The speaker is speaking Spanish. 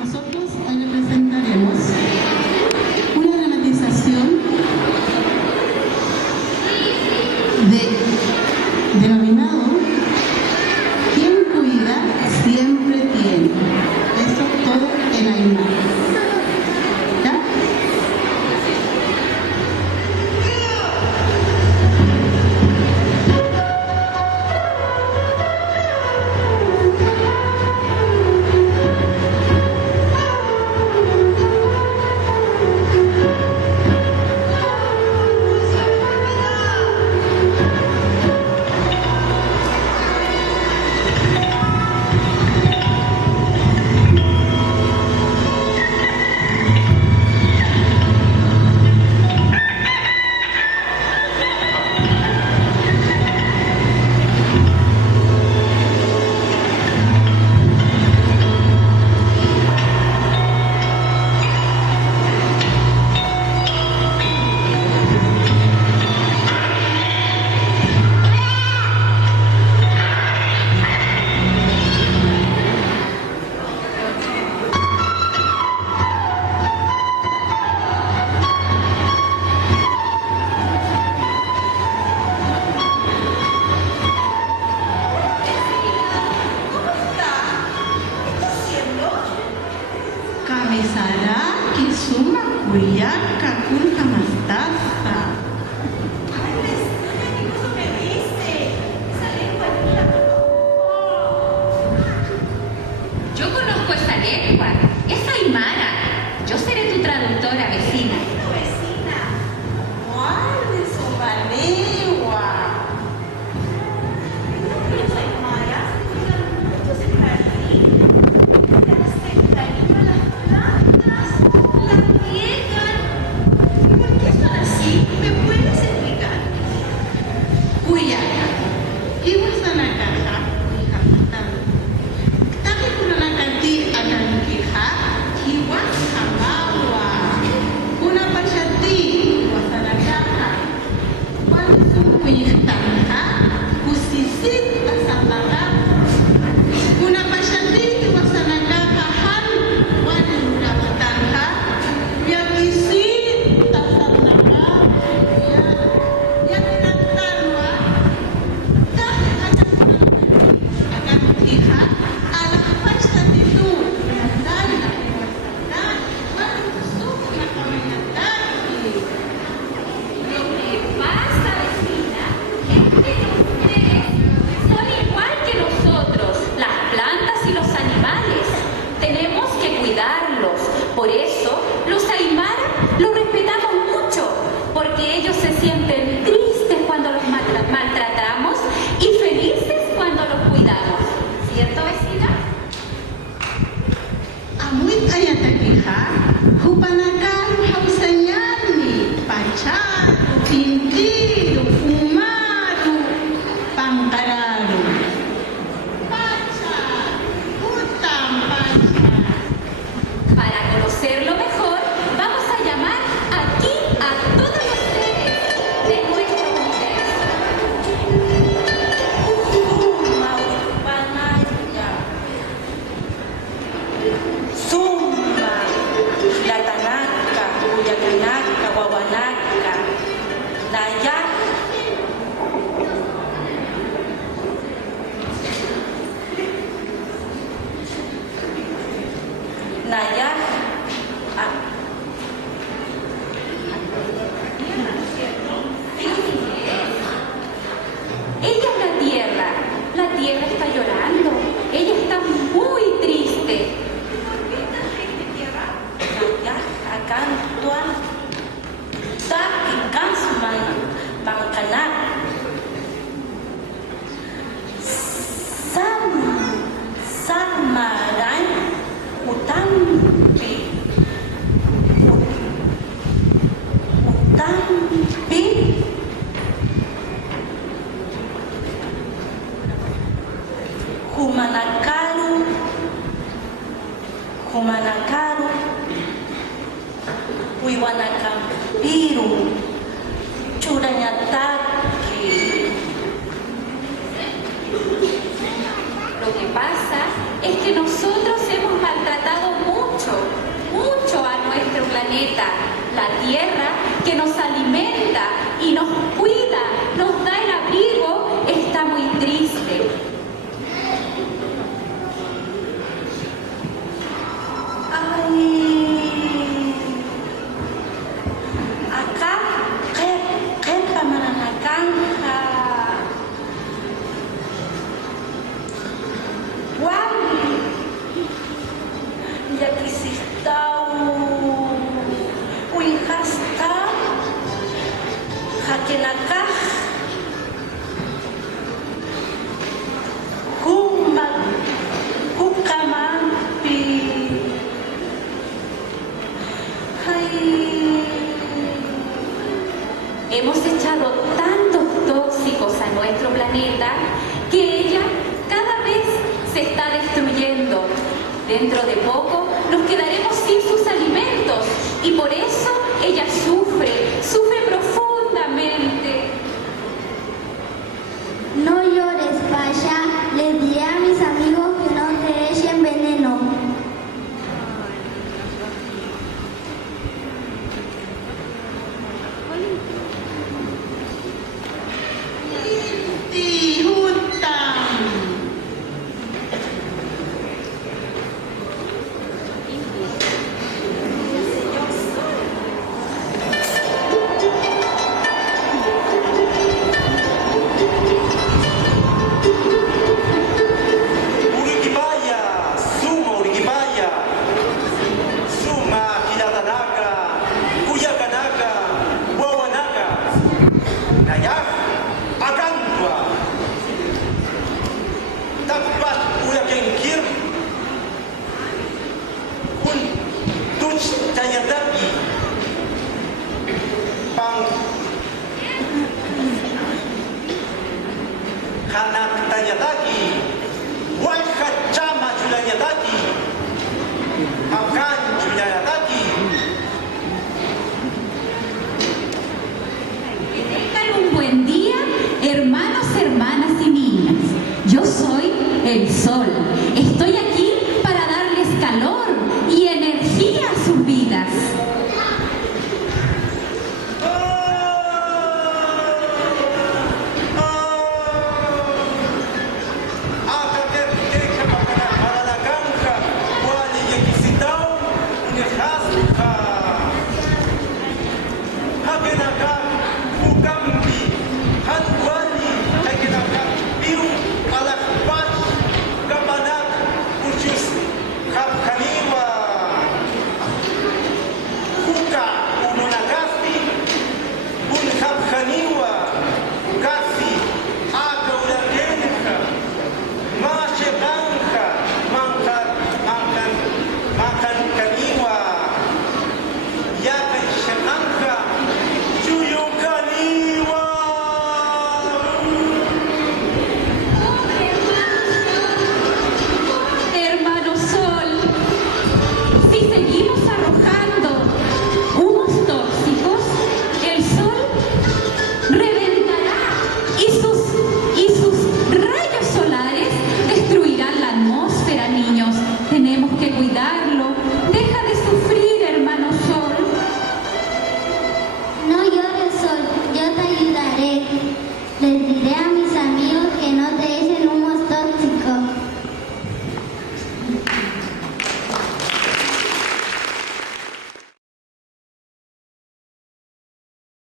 Nosotros hoy le presentaremos una dramatización denominado "Quien cuida siempre tiene". Eso todo en Aymara. ¿Ya? Kamisara kisuma kuya kakun kamastasa. Yo conozco esa lengua, es aymara. Yo seré tu traductora, vecina. Vecina, guarde su lengua. Los aymaras cuidan mucho ese jardín. Se extrañan las plantas, las riegan. ¿Por qué son así? ¿Me puedes explicar? Kuya, iwasanakaha ihamatan. Tapi kunanakati akan kiha iwas hamawa. Kuna pasyati iwasanakaha. Wansu kuyihtangha kusisit asambaga. Kuna pasyati iwasanakaha han wanuramatangha. Yakisit asambaga. Yang nagtarwa dahil akan iha alam pasta dito dahil Lo que pasa, vecina, es que ustedes son igual que nosotros, las plantas y los animales. Tenemos que cuidarlos. Por eso, los aymara los respetamos mucho, porque ellos se sienten tristes cuando los maltratamos y felices cuando los cuidamos. ¿Cierto, vecina? amuit ayatakiha hupanakaru hausanyani pacharu pintiru umaru pangkararu pacha hutam pacha. Para conocerlo mejor, vamos a llamar aquí a todos los seres de nuestro universo. Summa, Latanaka, Uyakanaka, Wawanaka, Nayak, Nayak, Ella es la tierra. La tierra está llorando. Ella está muy triste. Nayak, Akantuan, Taki, Kansman, Bangkanak, Samaran, Utampi, Utampi, Humanakaru, Wiwanakampiru, Churanyataki. Lo que pasa es que nosotros hemos maltratado mucho planeta, la Tierra, que nos alimenta y nos cuida, nos da el abrigo, está muy triste. Ay, acá, kepa mananakanja. Wali, yakisistau, uihasta, hakenakaj, kukamampi. Hemos echado tantos tóxicos a nuestro planeta que ella cada vez se está destruyendo. Dentro de poco nos quedaremos sin sus alimentos y por eso ella sufre profundamente. No llores, Paya. Les diré a mis amigos que no te echen veneno. Inti hutan. Urikibaya, Suma Urikibaya, Suma Kilatanaka, Kuyakanaka, Wawanaka, Nayak, Akantwa, Tapat Urakenkir, Kun Tuch Tanyataki, Pang Hanak Tanyataki, Wakachama Julianataki, Akan Julianataki. Que tengan un buen día, hermanos, hermanas y niñas. Yo soy el sol. Estoy aquí